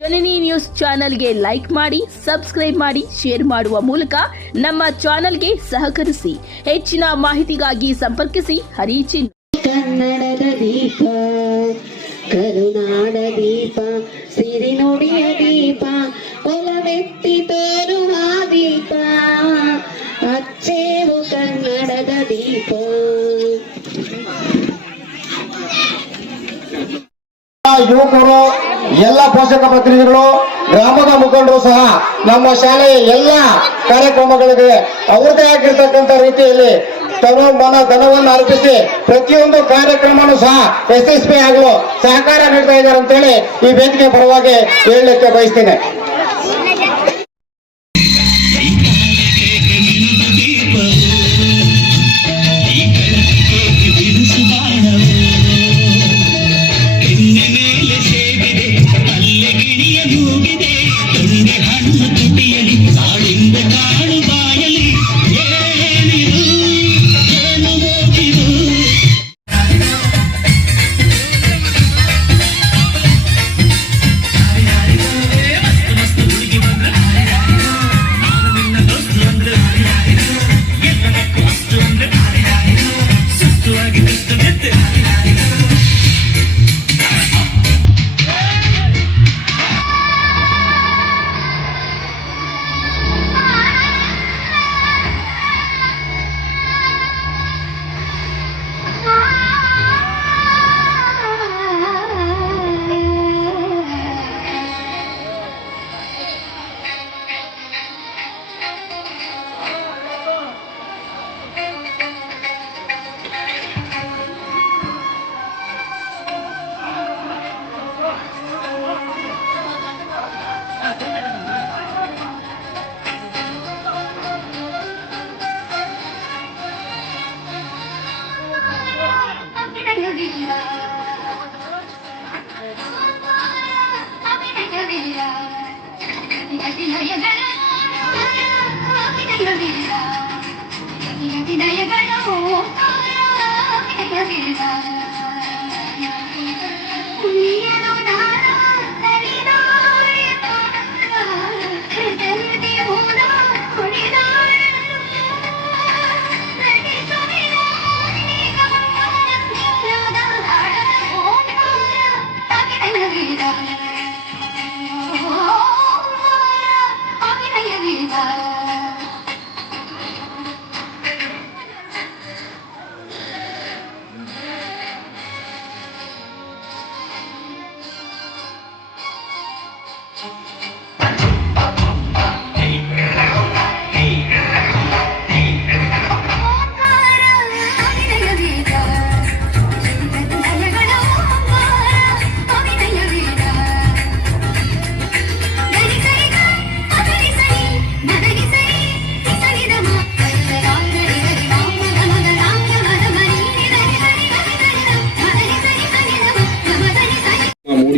ಜನನಿ news ಚಾನೆಲ್ಗೆ like ಮಾಡಿ, subscribe ಮಾಡಿ, ಶೇರ್ ಮಾಡುವ ಮೂಲಕ ನಮ್ಮ ಚಾನೆಲ್ಗೆ ಸಹಕರಿಸಿ. ಹೆಚ್ಚಿನ ಮಾಹಿತಿಗಾಗಿ ಸಂಪರ್ಕಿಸಿ ಹರಿಚಿನ್. ಕನ್ನಡದ ದೀಪ, ಕರುನಾಡ ದೀಪ, ಸಿರಿ ನುಡಿಯ ದೀಪ, ಒಲವೆತ್ತಿ ತೋರುವ ದೀಪ, ಅಚ್ಚೇವು ಕನ್ನಡದ ದೀಪ. ಯುವಕರು, ಎಲ್ಲ ಪೋಷಕ ಪ್ರತಿನಿಧಿಗಳು, ಗ್ರಾಮದ ಮುಖಂಡರು ಸಹ ನಮ್ಮ ಶಾಲೆಯ ಎಲ್ಲ ಕಾರ್ಯಕ್ರಮಗಳಿಗೆ ಅವರದೇ ಆಗಿರ್ತಕ್ಕಂಥ ರೀತಿಯಲ್ಲಿ ಧನವನ್ನು ಅರ್ಪಿಸಿ ಪ್ರತಿಯೊಂದು ಕಾರ್ಯಕ್ರಮನೂ ಸಹ ಯಶಸ್ವಿ ಆಗಲು ಸಹಕಾರ ನೀಡ್ತಾ ಇದ್ದಾರೆ ಅಂತೇಳಿ ಈ ವೇದಿಕೆ ಪರವಾಗಿ ಹೇಳಲಿಕ್ಕೆ ಬಯಸ್ತೇನೆ.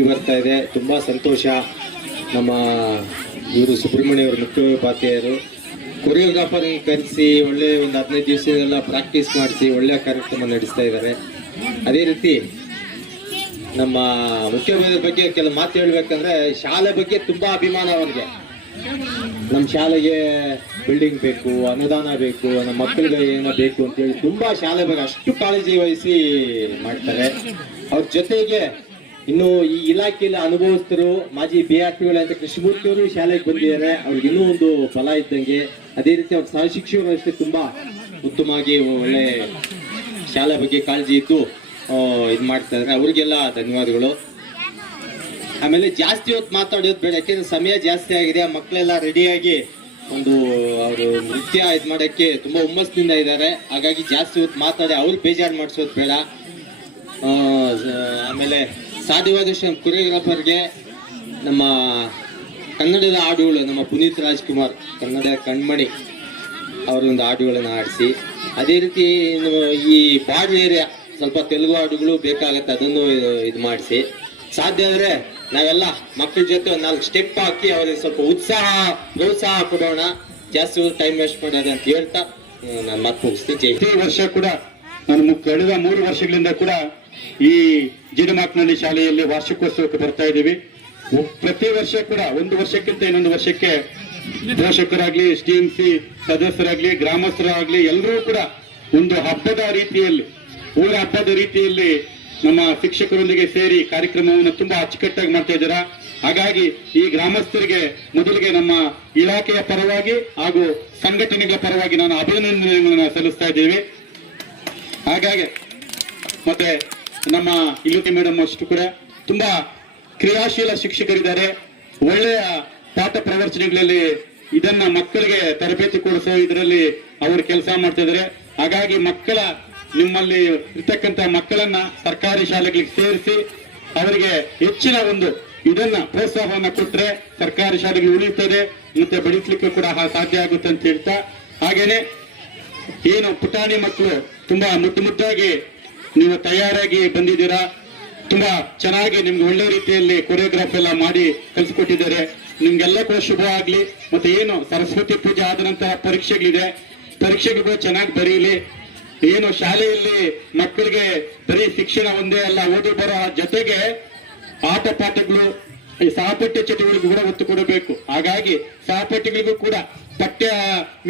ಬರ್ತಾ ಇದೆ. ತುಂಬಾ ಸಂತೋಷ. ನಮ್ಮ ಇವರು ಸುಬ್ರಹ್ಮಣ್ಯ ಅವರು ಮುಖ್ಯೋಪಾಧ್ಯಾಯರು ಕೊರಿಯೋಗ್ರಾಫರ್ ಕರೆಸಿ ಒಳ್ಳೆ ಒಂದು 15 ದಿವಸದೆಲ್ಲ ಪ್ರಾಕ್ಟೀಸ್ ಮಾಡಿಸಿ ಒಳ್ಳೆ ಕಾರ್ಯಕ್ರಮ ನಡೆಸ್ತಾ ಇದ್ದಾರೆ. ಅದೇ ರೀತಿ ನಮ್ಮ ಮುಖ್ಯೋಪಾಧ್ಯಾಯರ ಬಗ್ಗೆ ಕೆಲವು ಮಾತು ಹೇಳ್ಬೇಕಂದ್ರೆ, ಶಾಲೆ ಬಗ್ಗೆ ತುಂಬಾ ಅಭಿಮಾನ ಅವ್ರಿಗೆ. ನಮ್ಮ ಶಾಲೆಗೆ ಬಿಲ್ಡಿಂಗ್ ಬೇಕು, ಅನುದಾನ ಬೇಕು, ನಮ್ಮ ಮಕ್ಕಳಿಗೆ ಏನೋ ಬೇಕು ಅಂತೇಳಿ ತುಂಬಾ ಶಾಲೆ ಬಗ್ಗೆ ಅಷ್ಟು ಕಾಳಜಿ ವಹಿಸಿ ಮಾಡ್ತಾರೆ. ಅವ್ರ ಜೊತೆಗೆ ಇನ್ನು ಈ ಇಲಾಖೆಯಲ್ಲಿ ಅನುಭವಿಸ್ತರು ಮಾಜಿ BRTಗಳು ಅಂತ ಕೃಷ್ಣಮೂರ್ತಿ ಅವರು ಶಾಲೆಗೆ ಬಂದಿದ್ದಾರೆ. ಅವ್ರಿಗೆ ಇನ್ನೂ ಒಂದು ಫಲ ಇದ್ದಂಗೆ. ಅದೇ ರೀತಿ ಅವ್ರ ಸಹ ಶಿಕ್ಷಕರು ಅಷ್ಟೇ ತುಂಬಾ ಉತ್ತಮವಾಗಿ ಒಳ್ಳೆ ಶಾಲೆ ಬಗ್ಗೆ ಕಾಳಜಿ ಇದ್ದು ಇದು ಮಾಡ್ತಾ ಇದ್ದಾರೆ. ಅವ್ರಿಗೆಲ್ಲ ಧನ್ಯವಾದಗಳು. ಆಮೇಲೆ ಜಾಸ್ತಿ ಹೊತ್ತು ಮಾತಾಡೋದು ಬೇಡ, ಯಾಕೆಂದ್ರೆ ಸಮಯ ಜಾಸ್ತಿ ಆಗಿದೆ. ಮಕ್ಕಳೆಲ್ಲ ರೆಡಿಯಾಗಿ ಒಂದು ಅವರು ನೃತ್ಯ ಇದು ಮಾಡೋಕ್ಕೆ ತುಂಬಾ ಹುಮ್ಮಸ್ಸಿನಿಂದ ಇದ್ದಾರೆ. ಹಾಗಾಗಿ ಜಾಸ್ತಿ ಹೊತ್ತು ಮಾತಾಡಿ ಅವ್ರು ಬೇಜಾರು ಮಾಡಿಸೋದು ಬೇಡ. ಆಮೇಲೆ ಸಾಧ್ಯವಾದಷ್ಟು ನಮ್ಮ ಕೊರಿಯೋಗ್ರಾಫರ್ಗೆ ನಮ್ಮ ಕನ್ನಡದ ಹಾಡುಗಳು, ನಮ್ಮ ಪುನೀತ್ ರಾಜ್ಕುಮಾರ್ ಕನ್ನಡ ಕಣ್ಮಣಿ ಅವರೊಂದು ಹಾಡುಗಳನ್ನು ಆಡಿಸಿ, ಅದೇ ರೀತಿ ಈ ಬಾರ್ಡರ್ ಏರಿಯಾ ಸ್ವಲ್ಪ ತೆಲುಗು ಹಾಡುಗಳು ಬೇಕಾಗತ್ತೆ, ಅದನ್ನು ಇದು ಮಾಡಿಸಿ. ಸಾಧ್ಯ ಆದರೆ ನಾವೆಲ್ಲ ಮಕ್ಕಳ ಜೊತೆ ಒಂದು 4 ಸ್ಟೆಪ್ ಹಾಕಿ ಅವ್ರಿಗೆ ಸ್ವಲ್ಪ ಪ್ರೋತ್ಸಾಹ ಕೊಡೋಣ. ಜಾಸ್ತಿ ಟೈಮ್ ವೇಸ್ಟ್ ಮಾಡೋದು ಅಂತ ಹೇಳ್ತಾ ನಾನು ಮಾತು ಮುಗಿಸ್ತೀನಿ. ಪ್ರತಿ ವರ್ಷ ಕೂಡ ನಾನು ಕಳೆದ 3 ವರ್ಷಗಳಿಂದ ಕೂಡ ಈ ಜಿಡಮಾಕ್ನಳ್ಳಿ ಶಾಲೆಯಲ್ಲಿ ವಾರ್ಷಿಕೋತ್ಸವಕ್ಕೆ ಬರ್ತಾ ಇದ್ದೀವಿ. ಪ್ರತಿ ವರ್ಷ ಕೂಡ ಒಂದು ವರ್ಷಕ್ಕಿಂತ ಇನ್ನೊಂದು ವರ್ಷಕ್ಕೆ ಪೋಷಕರಾಗ್ಲಿ, STMC ಸದಸ್ಯರಾಗ್ಲಿ, ಗ್ರಾಮಸ್ಥರಾಗ್ಲಿ ಎಲ್ಲರೂ ಕೂಡ ಒಂದು ಹಬ್ಬದ ರೀತಿಯಲ್ಲಿ, ಊರ ಹಬ್ಬದ ರೀತಿಯಲ್ಲಿ ನಮ್ಮ ಶಿಕ್ಷಕರೊಂದಿಗೆ ಸೇರಿ ಕಾರ್ಯಕ್ರಮವನ್ನು ತುಂಬಾ ಅಚ್ಚುಕಟ್ಟಾಗಿ ಮಾಡ್ತಾ ಇದ್ದೀರಾ. ಹಾಗಾಗಿ ಈ ಗ್ರಾಮಸ್ಥರಿಗೆ ಮೊದಲಿಗೆ ನಮ್ಮ ಇಲಾಖೆಯ ಪರವಾಗಿ ಹಾಗೂ ಸಂಘಟನೆಗಳ ಪರವಾಗಿ ನಾನು ಅಭಿನಂದನೆಗಳನ್ನು ಸಲ್ಲಿಸ್ತಾ ಇದ್ದೀವಿ. ಹಾಗಾಗಿ ಮತ್ತೆ ನಮ್ಮ ಇಳುತಿ ಮೇಡಮ್ ಅಷ್ಟು ಕೂಡ ತುಂಬಾ ಕ್ರಿಯಾಶೀಲ ಶಿಕ್ಷಕರಿದ್ದಾರೆ. ಒಳ್ಳೆಯ ಪಾಠ ಪ್ರವಚನಗಳಲ್ಲಿ ಇದನ್ನ ಮಕ್ಕಳಿಗೆ ತರಬೇತಿ ಕೊಡಿಸೋ ಇದರಲ್ಲಿ ಅವರು ಕೆಲಸ ಮಾಡ್ತಾ ಇದ್ದಾರೆ. ಹಾಗಾಗಿ ನಿಮ್ಮಲ್ಲಿ ಇರ್ತಕ್ಕಂಥ ಮಕ್ಕಳನ್ನ ಸರ್ಕಾರಿ ಶಾಲೆಗಳಿಗೆ ಸೇರಿಸಿ ಅವರಿಗೆ ಹೆಚ್ಚಿನ ಒಂದು ಇದನ್ನ ಪ್ರೋತ್ಸಾಹವನ್ನ ಕೊಟ್ರೆ ಸರ್ಕಾರಿ ಶಾಲೆಗಳು ಉಳಿಯುತ್ತದೆ ಮತ್ತೆ ಬೆಳೆಸಲಿಕ್ಕೆ ಕೂಡ ಸಾಧ್ಯ ಆಗುತ್ತೆ ಅಂತ ಹೇಳ್ತಾ, ಹಾಗೇನೆ ಏನು ಪುಟಾಣಿ ಮಕ್ಕಳು ತುಂಬಾ ಮುದ್ದಾಗಿ ನೀವು ತಯಾರಾಗಿ ಬಂದಿದ್ದೀರಾ. ತುಂಬಾ ಚೆನ್ನಾಗಿ ನಿಮ್ಗೆ ಒಳ್ಳೆ ರೀತಿಯಲ್ಲಿ ಕೊರಿಯೋಗ್ರಾಫ್ ಎಲ್ಲ ಮಾಡಿ ಕಲಿಸ್ಕೊಟ್ಟಿದ್ದಾರೆ. ನಿಮ್ಗೆಲ್ಲ ಕೂಡ ಶುಭ ಆಗ್ಲಿ. ಮತ್ತೆ ಏನು ಸರಸ್ವತಿ ಪೂಜೆ ಆದ ನಂತರ ಪರೀಕ್ಷೆಗಳಿದೆ, ಪರೀಕ್ಷೆಗಳು ಚೆನ್ನಾಗಿ ಬರೀಲಿ. ಏನು ಶಾಲೆಯಲ್ಲಿ ಮಕ್ಕಳಿಗೆ ಬರೀ ಶಿಕ್ಷಣ ಒಂದೇ ಅಲ್ಲ, ಓದಿ ಬರೋ ಜೊತೆಗೆ ಆಟ ಪಾಠಗಳು, ಈ ಸಹಪಠ್ಯ ಚಟುವಟಿಕೆಗಳು ಕೂಡ ಒತ್ತು ಕೊಡಬೇಕು. ಹಾಗಾಗಿ ಸಹಪಠ್ಯಗಳಿಗೂ ಕೂಡ ಪಠ್ಯ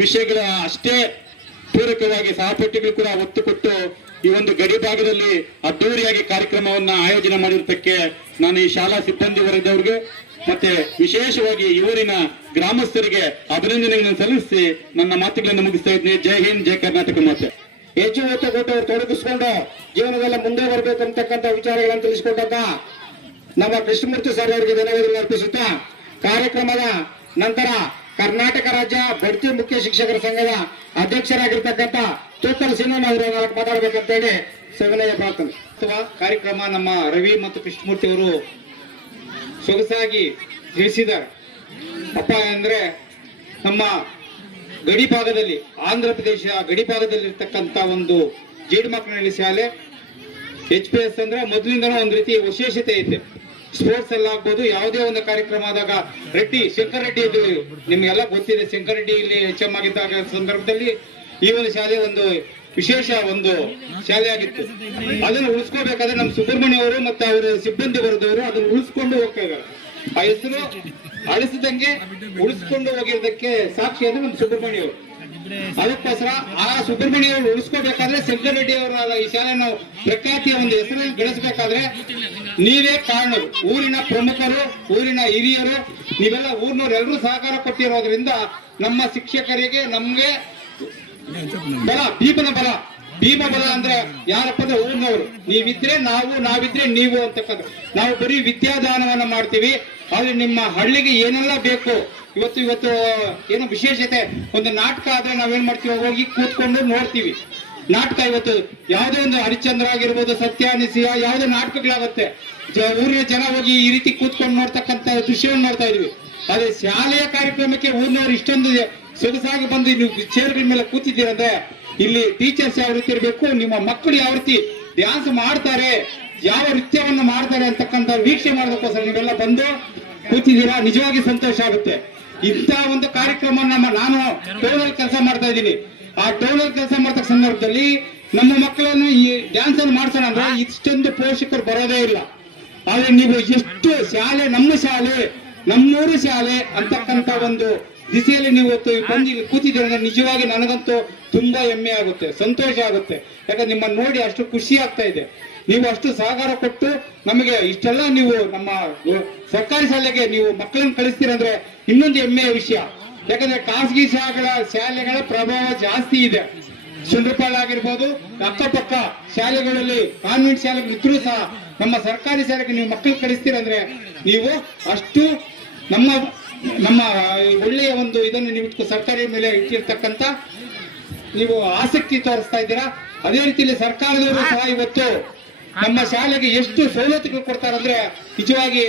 ವಿಷಯಗಳ ಅಷ್ಟೇ ಪೂರಕವಾಗಿ ಸಹಪಠ್ಯಗಳು ಕೂಡ ಒತ್ತು ಕೊಟ್ಟು ಈ ಒಂದು ಗಡಿ ಭಾಗದಲ್ಲಿ ಅದ್ದೂರಿಯಾಗಿ ಕಾರ್ಯಕ್ರಮವನ್ನ ಆಯೋಜನೆ ಮಾಡಿರ್ತಕ್ಕೆ ನಾನು ಈ ಶಾಲಾ ಸಿಬ್ಬಂದಿ ವರ್ಗದವರಿಗೆ ಮತ್ತೆ ವಿಶೇಷವಾಗಿ ಊರಿನ ಗ್ರಾಮಸ್ಥರಿಗೆ ಅಭಿನಂದನೆಗಳನ್ನು ಸಲ್ಲಿಸಿ ನನ್ನ ಮಾತುಗಳನ್ನು ಮುಗಿಸ್ತಾ ಇದ್ದೀನಿ. ಜೈ ಹಿಂದ್, ಜೈ ಕರ್ನಾಟಕ. ಮತ್ತೆ ಹೆಚ್ಚು ಒತ್ತು ಕೊಟ್ಟು ತೊಡಗಿಸ್ಕೊಂಡು ಜೀವನದಲ್ಲಿ ಮುಂದೆ ಬರಬೇಕು ಅಂತಕ್ಕಂಥ ವಿಚಾರಗಳನ್ನು ತಿಳಿಸಿಕೊಂಡಂತ ನಮ್ಮ ಕೃಷ್ಣಮೂರ್ತಿ ಸರ್ ಅವರಿಗೆ ಧನ್ಯವಾದಗಳನ್ನು ಅರ್ಪಿಸುತ್ತಾ, ಕಾರ್ಯಕ್ರಮದ ನಂತರ ಕರ್ನಾಟಕ ರಾಜ್ಯ ಬಡ್ತಿ ಮುಖ್ಯ ಶಿಕ್ಷಕರ ಸಂಘದ ಅಧ್ಯಕ್ಷರಾಗಿರ್ತಕ್ಕಂಥ ತೂಕಲ್ ಸಿನನ್ ಅವರು ಮಾತಾಡಬೇಕಂತ ಹೇಳಿ ಸವಿನಯ ಪ್ರಾರ್ಥನೆ. ಕಾರ್ಯಕ್ರಮ ನಮ್ಮ ರವಿ ಮತ್ತು ಕೃಷ್ಣಮೂರ್ತಿ ಅವರು ಸೊಗಸಾಗಿ ತಿಳಿಸಿದ್ದಾರೆ. ಅಪ್ಪ ಅಂದ್ರೆ ನಮ್ಮ ಗಡಿ ಭಾಗದಲ್ಲಿ, ಆಂಧ್ರ ಪ್ರದೇಶ ಗಡಿ ಭಾಗದಲ್ಲಿರ್ತಕ್ಕಂಥ ಒಂದು ಜೇಡಿಮಕ್ಕನಹಳ್ಳಿ ಶಾಲೆ HPS ಅಂದ್ರೆ ಮೊದಲಿಂದನೂ ಒಂದು ರೀತಿ ವಿಶೇಷತೆ ಐತೆ. ಸ್ಪೋರ್ಟ್ಸ್ ಎಲ್ಲ ಆಗ್ಬೋದು, ಯಾವುದೇ ಒಂದು ಕಾರ್ಯಕ್ರಮ ಆದಾಗ ಶಂಕರ್ ರೆಡ್ಡಿ ಇದು ನಿಮ್ಗೆಲ್ಲ ಗೊತ್ತಿದೆ. ಶಂಕರ್ ರೆಡ್ಡಿ ಇಲ್ಲಿ HM ಆಗಿದ್ದಾಗ ಸಂದರ್ಭದಲ್ಲಿ ಈ ಒಂದು ಶಾಲೆ ಒಂದು ವಿಶೇಷ ಒಂದು ಶಾಲೆ ಆಗಿತ್ತು. ಅದನ್ನು ಉಳಿಸ್ಕೋಬೇಕಾದ್ರೆ ನಮ್ಮ ಸುಬ್ರಹ್ಮಣ್ಯ ಅವರು ಮತ್ತೆ ಅವರ ಸಿಬ್ಬಂದಿ ವರ್ಗದವರು ಅದನ್ನು ಉಳಿಸ್ಕೊಂಡು ಹೋಗ್ತಾ ಇದ್ದಾರೆ. ಆ ಹೆಸರು ಅಳಿಸದಂಗೆ ಉಳಿಸ್ಕೊಂಡು ಹೋಗಿರೋದಕ್ಕೆ ಸಾಕ್ಷಿ ಅಂದ್ರೆ ನಮ್ಮ ಸುಬ್ರಹ್ಮಣ್ಯ ಅವರು. ಅದಕ್ಕೋಸ್ಕರ ಆ ಸುಬ್ರಹ್ಮಣ್ಯ ಅವರು ಉಳಿಸ್ಕೋಬೇಕಾದ್ರೆ ಶಂಕರ್ ರೆಡ್ಡಿ ಅವರ ಈ ಶಾಲೆ ನಾವು ಪ್ರಖ್ಯಾತಿಯ ಒಂದು ಹೆಸರನ್ನು ಗಳಿಸಬೇಕಾದ್ರೆ ನೀವೇ ಕಾರಣರು. ಊರಿನ ಪ್ರಮುಖರು, ಊರಿನ ಹಿರಿಯರು, ನೀವೆಲ್ಲ ಊರಿನವ್ರು ಎಲ್ಲರೂ ಸಹಕಾರ ಕೊಟ್ಟಿರೋದ್ರಿಂದ ನಮ್ಮ ಶಿಕ್ಷಕರಿಗೆ ನಮ್ಗೆ ಬಲ, ಭೀಮ ಬಲ ಅಂದ್ರೆ ಯಾರಪ್ಪ ಅಂದ್ರೆ ಊರಿನವರು. ನೀವಿದ್ರೆ ನಾವು, ನಾವಿದ್ರೆ ನೀವು ಅಂತಕ್ಕಂಥ. ನಾವು ಬರೀ ವಿದ್ಯಾದಾನವನ್ನ ಮಾಡ್ತೀವಿ, ಆದ್ರೆ ನಿಮ್ಮ ಹಳ್ಳಿಗೆ ಏನೆಲ್ಲ ಬೇಕು ಇವತ್ತು ಏನೋ ವಿಶೇಷತೆ, ಒಂದು ನಾಟಕ ಆದ್ರೆ ನಾವೇನ್ ಮಾಡ್ತೀವಿ, ಹೋಗಿ ಕೂತ್ಕೊಂಡು ನೋಡ್ತೀವಿ ನಾಟಕ. ಇವತ್ತು ಯಾವುದೇ ಒಂದು ಹರಿಶ್ಚಂದ್ರ ಆಗಿರ್ಬೋದು, ಸತ್ಯಾನಿಸಿಯ ಯಾವುದೇ ನಾಟಕಗಳಾಗುತ್ತೆ, ಊರಿನ ಜನ ಹೋಗಿ ಈ ರೀತಿ ಕೂತ್ಕೊಂಡು ನೋಡ್ತಕ್ಕಂಥ ದೃಶ್ಯವನ್ನು ನೋಡ್ತಾ ಇದೀವಿ. ಆದ್ರೆ ಶಾಲೆಯ ಕಾರ್ಯಕ್ರಮಕ್ಕೆ ಊರಿನವರು ಇಷ್ಟೊಂದು ಸೊಗಸಾಗಿ ಬಂದು ನೀವು ಚೇರ್ಗಳ ಮೇಲೆ ಕೂತಿದ್ದೀರಂದ್ರೆ ಇಲ್ಲಿ ಟೀಚರ್ಸ್ ಯಾವ ರೀತಿ ಇರಬೇಕು, ನಿಮ್ಮ ಮಕ್ಕಳು ಯಾವ ರೀತಿ ಡ್ಯಾನ್ಸ್ ಮಾಡ್ತಾರೆ, ಯಾವ ನೃತ್ಯವನ್ನ ಮಾಡ್ತಾರೆ ಅಂತಕ್ಕಂಥ ವೀಕ್ಷಣೆ ಮಾಡೋದಕ್ಕೋಸ್ಕರ ನೀವೆಲ್ಲ ಬಂದು ಕೂತಿದ್ದೀರಾ. ನಿಜವಾಗಿ ಸಂತೋಷ ಆಗುತ್ತೆ. ಇಂಥ ಒಂದು ಕಾರ್ಯಕ್ರಮ ನಾನು ಟೌನಲ್ಲಿ ಕೆಲಸ ಮಾಡ್ತಾ ಇದ್ದೀನಿ. ಆ ಟೌನಲ್ಲಿ ಕೆಲಸ ಮಾಡ್ತಕ್ಕ ಸಂದರ್ಭದಲ್ಲಿ ನಮ್ಮ ಮಕ್ಕಳನ್ನು ಈ ಡ್ಯಾನ್ಸ್ ಅನ್ನು ಮಾಡ್ಸೋಣ ಅಂದ್ರೆ ಇಷ್ಟೊಂದು ಪೋಷಕರು ಬರೋದೇ ಇಲ್ಲ. ಆದ್ರೆ ನೀವು ಎಷ್ಟು ಶಾಲೆ, ನಮ್ಮ ಶಾಲೆ, ನಮ್ಮೂರು ಶಾಲೆ ಅಂತಕ್ಕಂಥ ಒಂದು ದಿಸೆಯಲ್ಲಿ ನೀವು ಬಂದು ಕೂತಿದ್ದೀರ ಅಂದ್ರೆ ನಿಜವಾಗಿ ನನಗಂತೂ ತುಂಬಾ ಹೆಮ್ಮೆ ಆಗುತ್ತೆ, ಸಂತೋಷ ಆಗುತ್ತೆ. ಯಾಕಂದ್ರೆ ನಿಮ್ಮನ್ನು ನೋಡಿ ಅಷ್ಟು ಖುಷಿ ಆಗ್ತಾ ಇದೆ. ನೀವು ಅಷ್ಟು ಸಹಕಾರ ಕೊಟ್ಟು ನಮಗೆ ಇಷ್ಟೆಲ್ಲ ನೀವು ನಮ್ಮ ಸರ್ಕಾರಿ ಶಾಲೆಗೆ ನೀವು ಮಕ್ಕಳನ್ನು ಕಳಿಸ್ತೀರಂದ್ರೆ ಇನ್ನೊಂದು ಹೆಮ್ಮೆಯ ವಿಷಯ. ಯಾಕಂದ್ರೆ ಖಾಸಗಿ ಶಾಲೆಗಳ ಪ್ರಭಾವ ಜಾಸ್ತಿ ಇದೆ. ಸುಂಡ್ರಪಾಳ ಆಗಿರ್ಬೋದು, ಅಕ್ಕಪಕ್ಕ ಶಾಲೆಗಳಲ್ಲಿ ಕಾನ್ವೆಂಟ್ ಶಾಲೆಗಳು ಇದ್ರೂ ಸಹ ನಮ್ಮ ಸರ್ಕಾರಿ ಶಾಲೆಗೆ ನೀವು ಮಕ್ಕಳು ಕಳಿಸ್ತೀರಂದ್ರೆ ನೀವು ಅಷ್ಟು ನಮ್ಮ ಒಳ್ಳೆಯ ಒಂದು ಇದನ್ನು ನೀವು ಸರ್ಕಾರಿ ಮೇಲೆ ಇಟ್ಟಿರ್ತಕ್ಕಂಥ ನೀವು ಆಸಕ್ತಿ ತೋರಿಸ್ತಾ ಇದ್ದೀರಾ. ಅದೇ ರೀತಿಯಲ್ಲಿ ಸರ್ಕಾರದವರು ಸಹ ಇವತ್ತು ನಮ್ಮ ಶಾಲೆಗೆ ಎಷ್ಟು ಸವಲತ್ತುಗಳು ಕೊಡ್ತಾರಂದ್ರೆ ನಿಜವಾಗಿ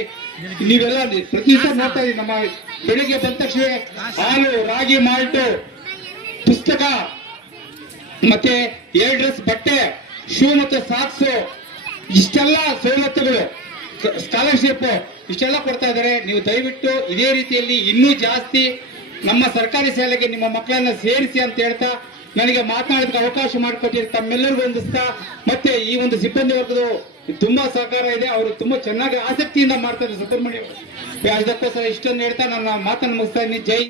ನೀವೆಲ್ಲ ಪ್ರತಿ ದಿವಸ ನೋಡ್ತಾ ಇದ್ದೀವಿ. ನಮ್ಮ ಬೆಳಿಗ್ಗೆ ಬಂದ ತಕ್ಷಣ ಹಾಲು, ರಾಗಿ ಮಾಲ್ಟು, ಪುಸ್ತಕ, ಮತ್ತೆ ಏರ್ ಡ್ರೆಸ್, ಬಟ್ಟೆ, ಶೂ ಮತ್ತು ಸಾಕ್ಸು, ಇಷ್ಟೆಲ್ಲ ಸವಲತ್ತುಗಳು, ಸ್ಕಾಲರ್ಶಿಪ್ ಇಷ್ಟೆಲ್ಲ ಕೊಡ್ತಾ ಇದ್ದಾರೆ. ನೀವು ದಯವಿಟ್ಟು ಇದೇ ರೀತಿಯಲ್ಲಿ ಇನ್ನೂ ಜಾಸ್ತಿ ನಮ್ಮ ಸರ್ಕಾರಿ ಶಾಲೆಗೆ ನಿಮ್ಮ ಮಕ್ಕಳನ್ನ ಸೇರಿಸಿ ಅಂತ ಹೇಳ್ತಾ ನನಗೆ ಮಾತನಾಡೋದಕ್ಕೆ ಅವಕಾಶ ಮಾಡಿಕೊಟ್ಟಿರಿ ತಮ್ಮೆಲ್ಲರಿಗೂ ಹೊಂದಿಸ್ತಾ, ಮತ್ತೆ ಈ ಒಂದು ಸಿಬ್ಬಂದಿ ವರ್ಗದ ತುಂಬಾ ಸಹಕಾರ ಇದೆ. ಅವರು ತುಂಬಾ ಚೆನ್ನಾಗಿ ಆಸಕ್ತಿಯಿಂದ ಮಾಡ್ತಾರೆ ಸುಬ್ರಹ್ಮಣ್ಯ ಅವರು. ಅದಕ್ಕೋಸ್ಕರ ಇಷ್ಟೊಂದು ಹೇಳ್ತಾ ನನ್ನ ಮಾತನ್ನು ಮುಗಿಸ್ತಾ ಇದ್ದೀನಿ. ಜೈ.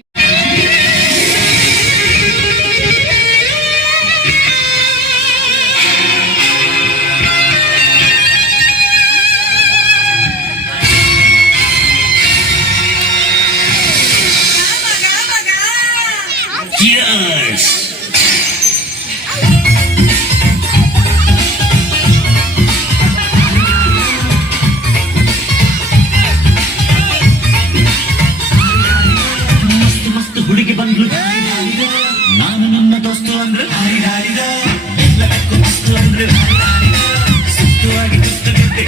ಹುಡುಗಿ ಬಂದ್ಲು ನಾನು ನನ್ನ ದೋಸ್ತು ಅಂದ್ರೆ ಎಲ್ಲದಕ್ಕೂ ಮಸ್ತು ಅಂದ್ರೆ ಸುತ್ತುವಾಗಿ ಸುತ್ತಲಿದ್ದೆ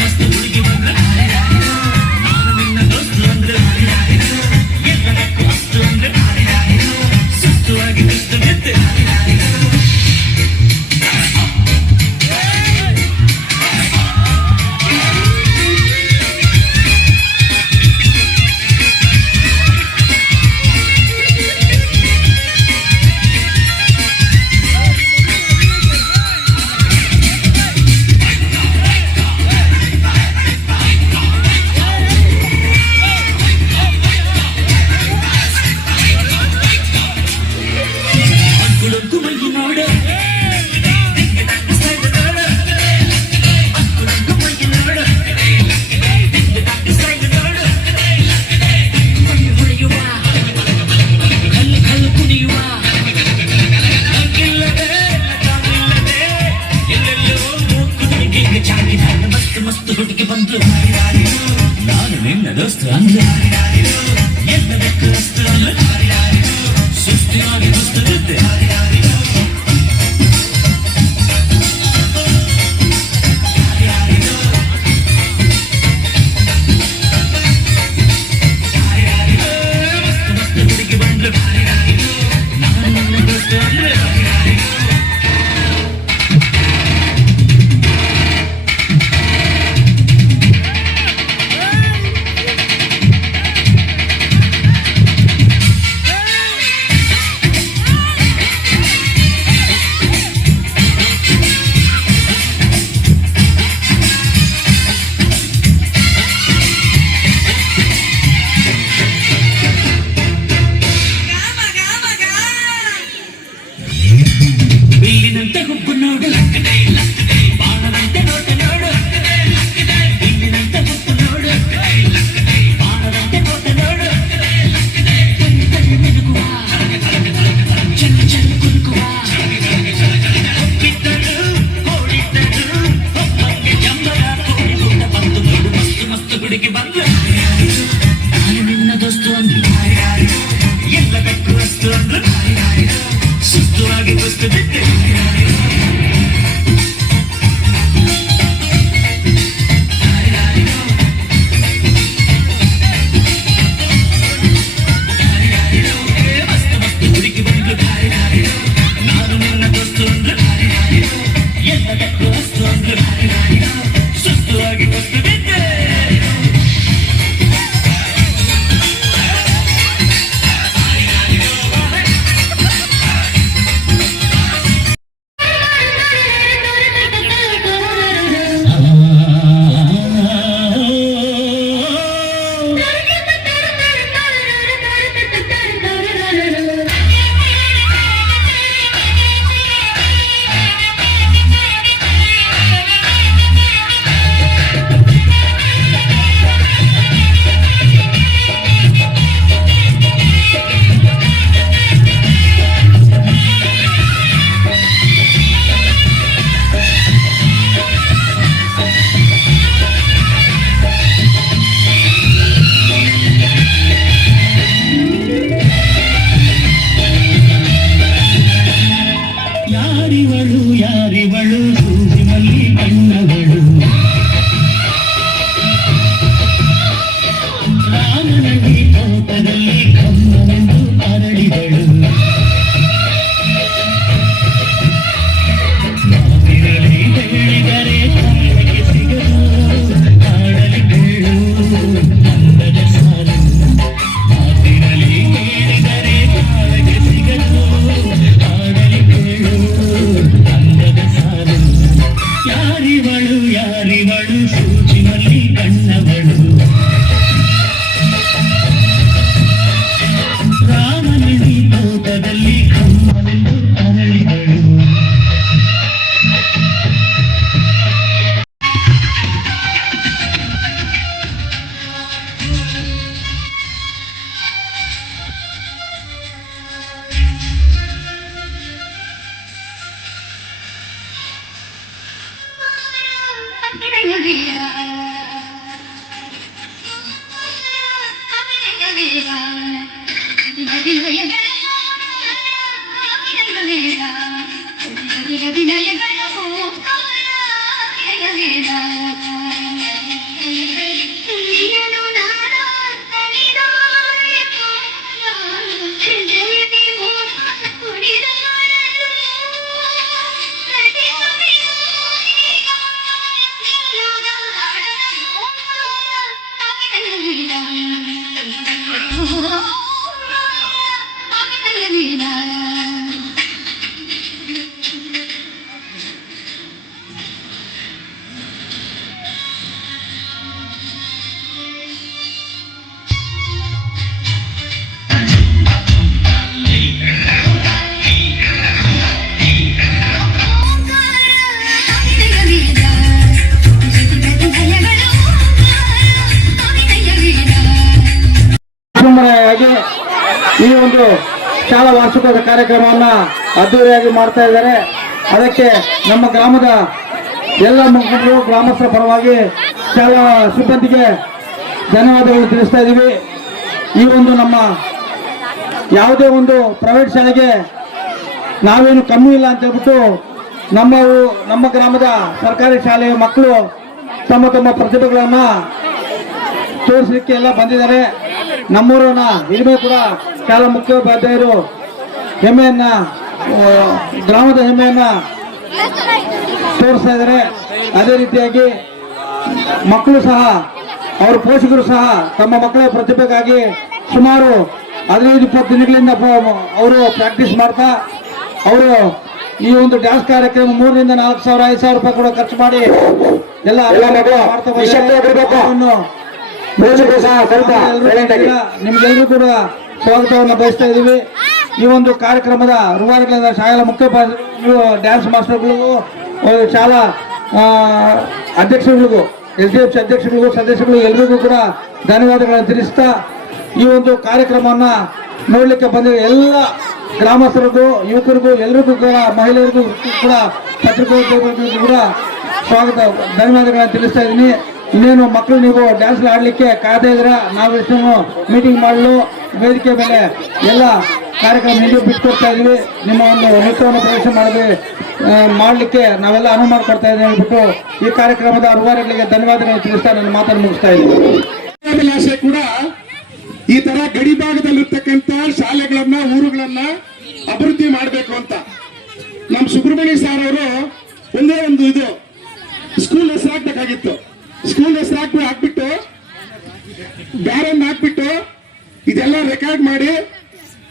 ಮಸ್ತು ಹುಡುಗಿ ಬಂದ್ರೆ ನಾನು ನಿನ್ನ ದೋಸ್ತು ಅಂದ್ರೆ ಎಲ್ಲದಕ್ಕೂ ಮಸ್ತು ಅಂದ್ರೆ ಸುತ್ತುವಾಗಿ ಸುತ್ತಲಿದ್ದೆ ಮಸ್ತು ಹುಡುಗಿ ಬಂದು ನಾನು ನಿನ್ನ ದೋಸ್ತು ಅಂದ್ರೆ ಎಲ್ಲದಕ್ಕೂ ಅಸ್ತು ಅಂದ್ರೆ ಸುಸ್ತಿಯಾಗಿ ಸುಸ್ತಲಿದ್ದೆ ಮಸ್ತು ಹುಡುಗಿ ಬಂದು ನಾನು ನಿನ್ನ ದೋಸ್ತು ಅಂದ್ರೆ ಬಿಲ್ಲಿನಂತೆ ಹುಬ್ಬು ನೋಡು ಬಾಣದಂತೆ ನೋಟ ನೋಡು ಬಿಲ್ಲಿನಂತೆ ಹುಬ್ಬು ನೋಡು ಬಾಣದಂತೆ ನೋಟ ನೋಡು ಮಿನುಗುವ ಚೆನ್ನ ಚೆನ್ನ ಕುಲುಕುವ ಹೊಕ್ಕಿದ್ದಳು ಓಡಿದ್ದಳು ಒಬ್ಬಂಗೆ ಜಂಬರ ಕೋಡಿಗುಂಡ ಬಂದು ನೋಡು ಮಸ್ತು ಮಸ್ತು ಹುಡುಗಿ ಬಂದು ನಾನು ನಿನ್ನ ದೋಸ್ತು ಅಂದ್ರು ಎಲ್ಲದಕ್ಕೂ ಅಸ್ತು ಅಂದ್ರು ಸುಸ್ತುವಾಗಿ ಸುಸ್ತುತ್ತಿದ್ದೆ ಸುಮ್ಮನೆಯಾಗಿ ಈ ಒಂದು ಶಾಲಾ ವಾರ್ಷಿಕೋತ್ಸವ ಕಾರ್ಯಕ್ರಮವನ್ನ ಅದ್ದೂರಿಯಾಗಿ ಮಾಡ್ತಾ ಇದ್ದಾರೆ. ಅದಕ್ಕೆ ನಮ್ಮ ಗ್ರಾಮದ ಎಲ್ಲ ಮುಖಂಡರು ಗ್ರಾಮಸ್ಥರ ಪರವಾಗಿ ಶಾಲಾ ಸಿಬ್ಬಂದಿಗೆ ಧನ್ಯವಾದಗಳು ತಿಳಿಸ್ತಾ ಇದ್ದೀವಿ. ಈ ಒಂದು ನಮ್ಮ ಯಾವುದೇ ಒಂದು ಪ್ರೈವೇಟ್ ಶಾಲೆಗೆ ನಾವೇನು ಕಮ್ಮಿ ಇಲ್ಲ ಅಂತ ಹೇಳ್ಬಿಟ್ಟು ನಮ್ಮ ಗ್ರಾಮದ ಸರ್ಕಾರಿ ಶಾಲೆಯ ಮಕ್ಕಳು ತಮ್ಮ ತಮ್ಮ ಪ್ರತಿಭೆಗಳನ್ನ ತೋರಿಸಲಿಕ್ಕೆ ಎಲ್ಲ ಬಂದಿದ್ದಾರೆ. ನಮ್ಮೂರನ್ನ ಇದುವೇ ಕೂಡ ಶಾಲಾ ಮುಖ್ಯೋಪಾಧ್ಯಾಯರು ಹೆಮ್ಮೆಯನ್ನ ಗ್ರಾಮದ ಹೆಮ್ಮೆಯನ್ನ ತೋರಿಸ್ತಾ ಇದ್ದಾರೆ. ಅದೇ ರೀತಿಯಾಗಿ ಮಕ್ಕಳು ಸಹ ಅವರ ಪೋಷಕರು ಸಹ ತಮ್ಮ ಮಕ್ಕಳ ಪ್ರತಿಭೆಗಾಗಿ ಸುಮಾರು 15-20 ದಿನಗಳಿಂದ ಅವರು ಪ್ರಾಕ್ಟೀಸ್ ಮಾಡ್ತಾ ಅವರು ಈ ಒಂದು ಡ್ಯಾನ್ಸ್ ಕಾರ್ಯಕ್ರಮ 3,000 4,000 5,000 ರೂಪಾಯಿ ಕೂಡ ಖರ್ಚು ಮಾಡಿ ಎಲ್ಲ ನಿಮ್ಗೆಲ್ಲರೂ ಕೂಡ ಸ್ವಾಗತವನ್ನು ಬಯಸ್ತಾ ಇದ್ದೀವಿ. ಈ ಒಂದು ಕಾರ್ಯಕ್ರಮದ ರೂವಾರಿಗಳಿಂದ ಶಾಲಾ ಮುಖ್ಯೋಪಾಧ್ಯಾಯರು, ಡ್ಯಾನ್ಸ್ ಮಾಸ್ಟರ್ಗಳಿಗೂ, ಶಾಲಾ ಅಧ್ಯಕ್ಷಗಳಿಗೂ, SDFC ಅಧ್ಯಕ್ಷಗಳಿಗೂ, ಸದಸ್ಯರಿಗೂ ಎಲ್ಲರಿಗೂ ಕೂಡ ಧನ್ಯವಾದಗಳನ್ನು ತಿಳಿಸ್ತಾ ಈ ಒಂದು ಕಾರ್ಯಕ್ರಮವನ್ನ ನೋಡ್ಲಿಕ್ಕೆ ಬಂದಿರೋ ಎಲ್ಲ ಗ್ರಾಮಸ್ಥರಿಗೂ, ಯುವಕರಿಗೂ, ಎಲ್ಲರಿಗೂ ಕೂಡ, ಮಹಿಳೆಯರಿಗೂ ಕೂಡ, ಪತ್ರಿಕೋದ್ಯಮಿಗಳಿಗೂ ಕೂಡ ಸ್ವಾಗತ ಧನ್ಯವಾದಗಳನ್ನು ತಿಳಿಸ್ತಾ ಇದ್ದೀನಿ. ಇನ್ನೇನು ಮಕ್ಕಳು ನೀವು ಡ್ಯಾನ್ಸ್ ಆಡ್ಲಿಕ್ಕೆ ಕಾಯ್ತಾ ಇದ್ರ, ನಾವು ಎಷ್ಟು ಮೀಟಿಂಗ್ ಮಾಡಲು ವೇದಿಕೆ ಮೇಲೆ ಎಲ್ಲ ಕಾರ್ಯಕ್ರಮ ನೀವು ಬಿಟ್ಕೊಡ್ತಾ ಇದೀವಿ. ನಿಮ್ಮ ಒಂದು ನೃತ್ಯವನ್ನು ಪ್ರವೇಶ ಮಾಡಲಿಕ್ಕೆ ನಾವೆಲ್ಲ ಅನುವು ಮಾಡಿಕೊಡ್ತಾ ಇದ್ದೀವಿ ಹೇಳ್ಬಿಟ್ಟು ಈ ಕಾರ್ಯಕ್ರಮದ ರೂವಾರಿಗಳಿಗೆ ಧನ್ಯವಾದಗಳನ್ನು ತಿಳಿಸ್ತಾ ನನ್ನ ಮಾತನ್ನು ಮುಗಿಸ್ತಾ ಇದ್ದೀನಿ. ಅಭಿಲಾಷೆ ಕೂಡ ಈ ತರ ಗಡಿ ಭಾಗದಲ್ಲಿರ್ತಕ್ಕಂಥ ಶಾಲೆಗಳನ್ನ, ಊರುಗಳನ್ನ ಅಭಿವೃದ್ಧಿ ಮಾಡಬೇಕು ಅಂತ ನಮ್ಮ ಸುಬ್ರಹ್ಮಣ್ಯ ಸರ್ ಅವರು ಒಂದೇ ಒಂದು ಇದು ಸ್ಕೂಲ್ ಹೆಸರು ಹಾಕ್ಬೇಕಾಗಿತ್ತು. ಸ್ಕೂಲ್ ಹೆಸರು ಹಾಕ್ಬಿಟ್ಟು ಬ್ಯಾರನ್ನ ಹಾಕ್ಬಿಟ್ಟು ಇದೆಲ್ಲ ರೆಕಾರ್ಡ್ ಮಾಡಿ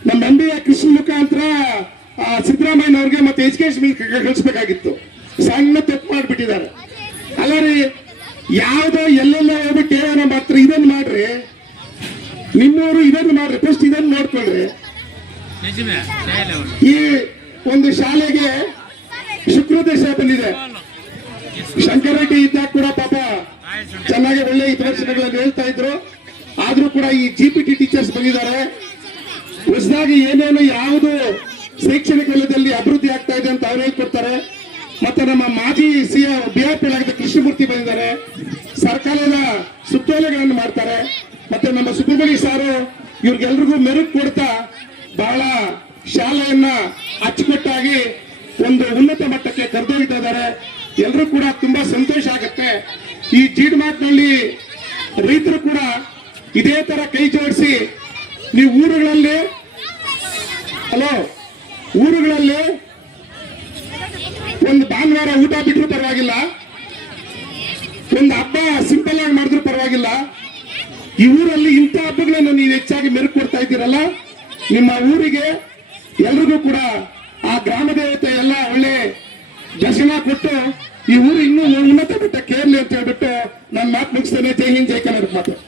ನಮ್ಮ MB ಕೃಷ್ಣ ಮುಖಾಂತರ ಸಿದ್ದರಾಮಯ್ಯನವ್ರಿಗೆ ಮತ್ತೆ ಎಜುಕೇಶನ್ ಕಳಿಸ್ಬೇಕಾಗಿತ್ತು. ಸಣ್ಣ ತಪ್ಪು ಮಾಡ್ಬಿಟ್ಟಿದ್ದಾರೆ. ಅಲ್ಲ ರೀ, ಯಾವ್ದೋ ಎಲ್ಲೆಲ್ಲ ಹೋಗ್ಬಿಟ್ಟು ಏನೋ ಮಾತ್ರ ಇದನ್ನು ಮಾಡ್ರಿ, ನಿಮ್ಮವರು ಇದನ್ನು ಮಾಡ್ರಿ, ಫಸ್ಟ್ ಇದನ್ನು ನೋಡ್ಕೊಳ್ರಿ. ಈ ಒಂದು ಶಾಲೆಗೆ ಶುಕ್ರದೇಶ ಬಂದಿದೆ. ಶಂಕರ ರೆಡ್ಡಿ ಇದ್ದಾಗ ಕೂಡ ಪಾಪ ಚೆನ್ನಾಗಿ ಒಳ್ಳೆ ಹಿತರಕ್ಷಣೆಗಳನ್ನು ಹೇಳ್ತಾ ಇದ್ರು. ಆದ್ರೂ ಕೂಡ ಈ GPT ಟೀಚರ್ಸ್ ಬಂದಿದ್ದಾರೆ. ಹೊಸದಾಗಿ ಏನೇನು ಯಾವುದು ಶೈಕ್ಷಣಿಕ ವಲಯದಲ್ಲಿ ಅಭಿವೃದ್ಧಿ ಆಗ್ತಾ ಇದೆ ಅಂತ ಅವ್ರು ಹೇಳ್ಕೊಡ್ತಾರೆ. ಮತ್ತೆ ನಮ್ಮ ಮಾಜಿ BRP ಆಗಿದ್ದ ಕೃಷ್ಣಮೂರ್ತಿ ಬಂದಿದ್ದಾರೆ. ಸರ್ಕಾರದ ಸುತ್ತೋಲೆಗಳನ್ನು ಮಾಡ್ತಾರೆ. ಮತ್ತೆ ನಮ್ಮ ಸುಬ್ರಹ್ಮಣ್ಯ ಸಾರು ಇವ್ರಿಗೆಲ್ರಿಗೂ ಮೆರುಗು ಕೊಡ್ತಾ ಬಹಳ ಶಾಲೆಯನ್ನ ಅಚ್ಚುಕಟ್ಟಾಗಿ ಒಂದು ಉನ್ನತ ಮಟ್ಟಕ್ಕೆ ಕರೆದೊಯ್ತಾ ಇದ್ದಾರೆ. ಎಲ್ಲರೂ ಕೂಡ ತುಂಬಾ ಸಂತೋಷ ಆಗುತ್ತೆ. ಈ ಜೀಡ್ಮಾಟ್ನಲ್ಲಿ ರೈತರು ಕೂಡ ಇದೇ ತರ ಕೈ ಜೋಡಿಸಿ ನೀವು ಊರುಗಳಲ್ಲಿ ಒಂದು ಭಾನುವಾರ ಊಟ ಬಿಟ್ಟರು ಪರವಾಗಿಲ್ಲ, ಒಂದು ಹಬ್ಬ ಸಿಂಪಲ್ ಆಗಿ ಮಾಡಿದ್ರು ಪರವಾಗಿಲ್ಲ. ಈ ಊರಲ್ಲಿ ಇಂಥ ಹಬ್ಬಗಳನ್ನು ನೀವು ಹೆಚ್ಚಾಗಿ ಮೆರುಗು ಕೊಡ್ತಾ ಇದ್ದೀರಲ್ಲ, ನಿಮ್ಮ ಊರಿಗೆ ಎಲ್ರಿಗೂ ಕೂಡ ಆ ಗ್ರಾಮ ದೇವತೆ ಎಲ್ಲ ಒಳ್ಳೆ ದರ್ಶನ ಕೊಟ್ಟು ಈ ಊರು ಇನ್ನೂ ಉನ್ನತ ಮಟ್ಟಕ್ಕೆ ಏರ್ಲಿ ಅಂತ ಹೇಳ್ಬಿಟ್ಟು ನನ್ನ ಮಾತು ಮುಗಿಸ್ತೇನೆ. ಜೈ ಹಿಂದ್, ಜೈ ಕರ್ನಾಟಕ ಮಾತು.